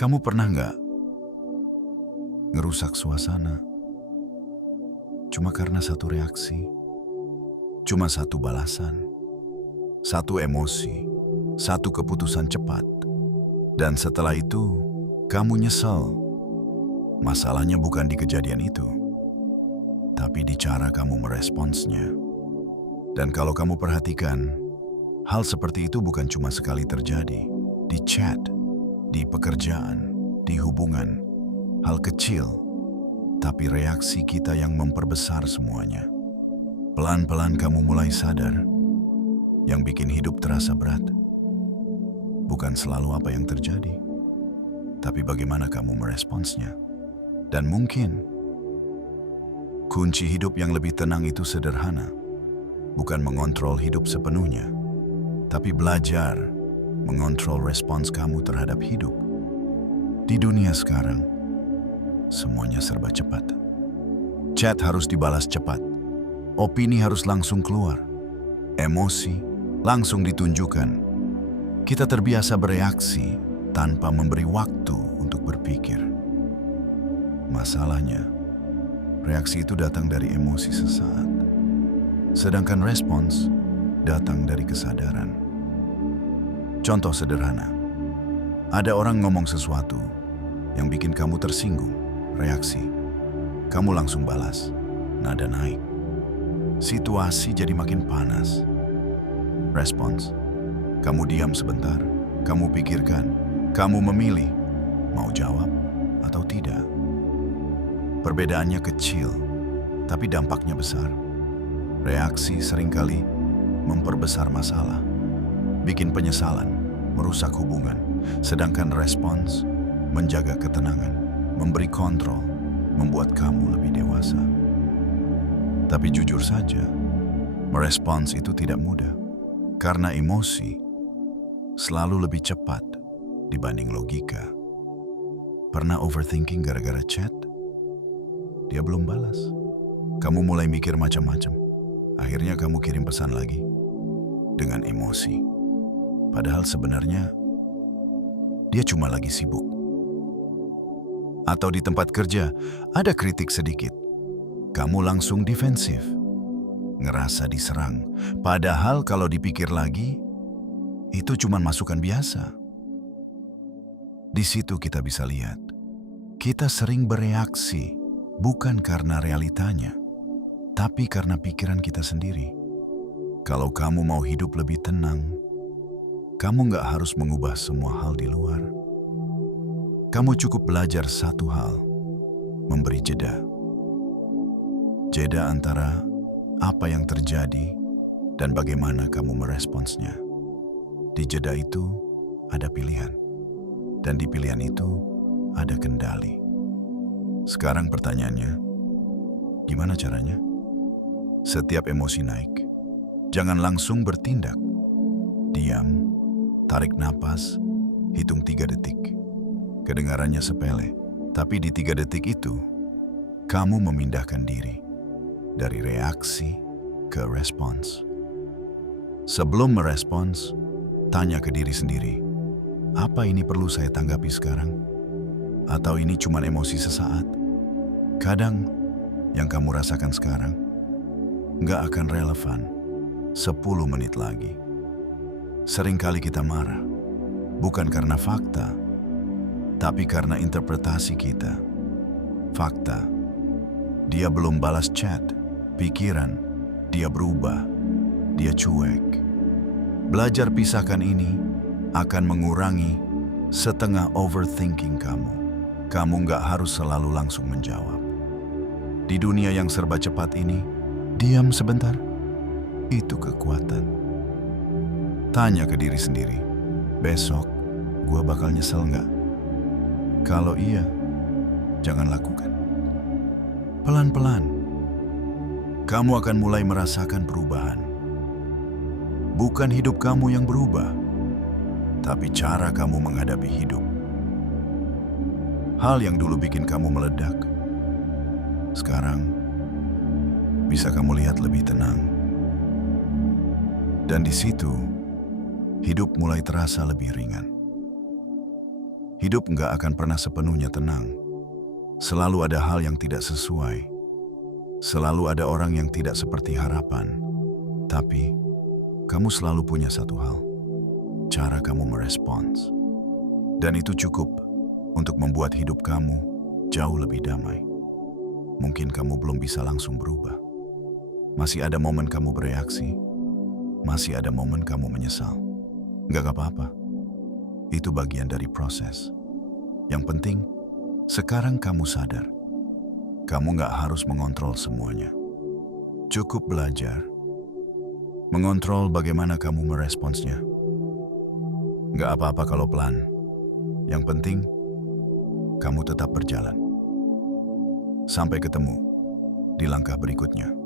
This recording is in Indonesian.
Kamu pernah nggak ngerusak suasana cuma karena satu reaksi, cuma satu balasan, satu emosi, satu keputusan cepat, dan setelah itu kamu nyesel? Masalahnya bukan di kejadian itu, tapi di cara kamu meresponsnya. Dan kalau kamu perhatikan, hal seperti itu bukan cuma sekali terjadi di chat, di pekerjaan, di hubungan, hal kecil, tapi reaksi kita yang memperbesar semuanya. Pelan-pelan kamu mulai sadar, yang bikin hidup terasa berat bukan selalu apa yang terjadi, tapi bagaimana kamu meresponsnya. Dan mungkin kunci hidup yang lebih tenang itu sederhana, bukan mengontrol hidup sepenuhnya, tapi belajar mengontrol respons kamu terhadap hidup. Di dunia sekarang, semuanya serba cepat. Chat harus dibalas cepat, opini harus langsung keluar, emosi langsung ditunjukkan. Kita terbiasa bereaksi tanpa memberi waktu untuk berpikir. Masalahnya, reaksi itu datang dari emosi sesaat, sedangkan respons datang dari kesadaran. Contoh sederhana, ada orang ngomong sesuatu yang bikin kamu tersinggung, reaksi. Kamu langsung balas, nada naik. Situasi jadi makin panas. Respons, kamu diam sebentar, kamu pikirkan, kamu memilih, mau jawab atau tidak. Perbedaannya kecil, tapi dampaknya besar. Reaksi seringkali memperbesar masalah, bikin penyesalan, merusak hubungan, sedangkan respons menjaga ketenangan, memberi kontrol, membuat kamu lebih dewasa. Tapi jujur saja, merespons itu tidak mudah, karena emosi selalu lebih cepat dibanding logika. Pernah overthinking gara-gara chat? Dia belum balas. Kamu mulai mikir macam-macam. Akhirnya kamu kirim pesan lagi dengan emosi. Padahal sebenarnya dia cuma lagi sibuk. Atau di tempat kerja, ada kritik sedikit. Kamu langsung defensif, ngerasa diserang. Padahal kalau dipikir lagi, itu cuma masukan biasa. Di situ kita bisa lihat, kita sering bereaksi bukan karena realitanya, tapi karena pikiran kita sendiri. Kalau kamu mau hidup lebih tenang, kamu nggak harus mengubah semua hal di luar. Kamu cukup belajar satu hal, memberi jeda. Jeda antara apa yang terjadi dan bagaimana kamu meresponsnya. Di jeda itu ada pilihan, dan di pilihan itu ada kendali. Sekarang pertanyaannya, gimana caranya? Setiap emosi naik, jangan langsung bertindak. Diam, tarik napas, hitung 3 detik. Kedengarannya sepele, tapi di 3 detik itu, kamu memindahkan diri dari reaksi ke respons. Sebelum merespons, tanya ke diri sendiri, apa ini perlu saya tanggapi sekarang? Atau ini cuma emosi sesaat? Kadang, yang kamu rasakan sekarang nggak akan relevan 10 menit lagi. Seringkali kita marah, bukan karena fakta, tapi karena interpretasi kita. Fakta, dia belum balas chat. Pikiran, dia berubah, dia cuek. Belajar pisahkan ini akan mengurangi setengah overthinking kamu. Kamu nggak harus selalu langsung menjawab. Di dunia yang serba cepat ini, diam sebentar, itu kekuatan. Tanya ke diri sendiri, besok gua bakal nyesel nggak? Kalau iya, jangan lakukan. Pelan-pelan, kamu akan mulai merasakan perubahan. Bukan hidup kamu yang berubah, tapi cara kamu menghadapi hidup. Hal yang dulu bikin kamu meledak, sekarang bisa kamu lihat lebih tenang. Dan di situ, hidup mulai terasa lebih ringan. Hidup nggak akan pernah sepenuhnya tenang. Selalu ada hal yang tidak sesuai. Selalu ada orang yang tidak seperti harapan. Tapi, kamu selalu punya satu hal. Cara kamu merespons. Dan itu cukup untuk membuat hidup kamu jauh lebih damai. Mungkin kamu belum bisa langsung berubah. Masih ada momen kamu bereaksi. Masih ada momen kamu menyesal. Nggak apa-apa. Itu bagian dari proses. Yang penting, sekarang kamu sadar. Kamu nggak harus mengontrol semuanya. Cukup belajar. Mengontrol bagaimana kamu meresponsnya. Nggak apa-apa kalau pelan. Yang penting, kamu tetap berjalan. Sampai ketemu di langkah berikutnya.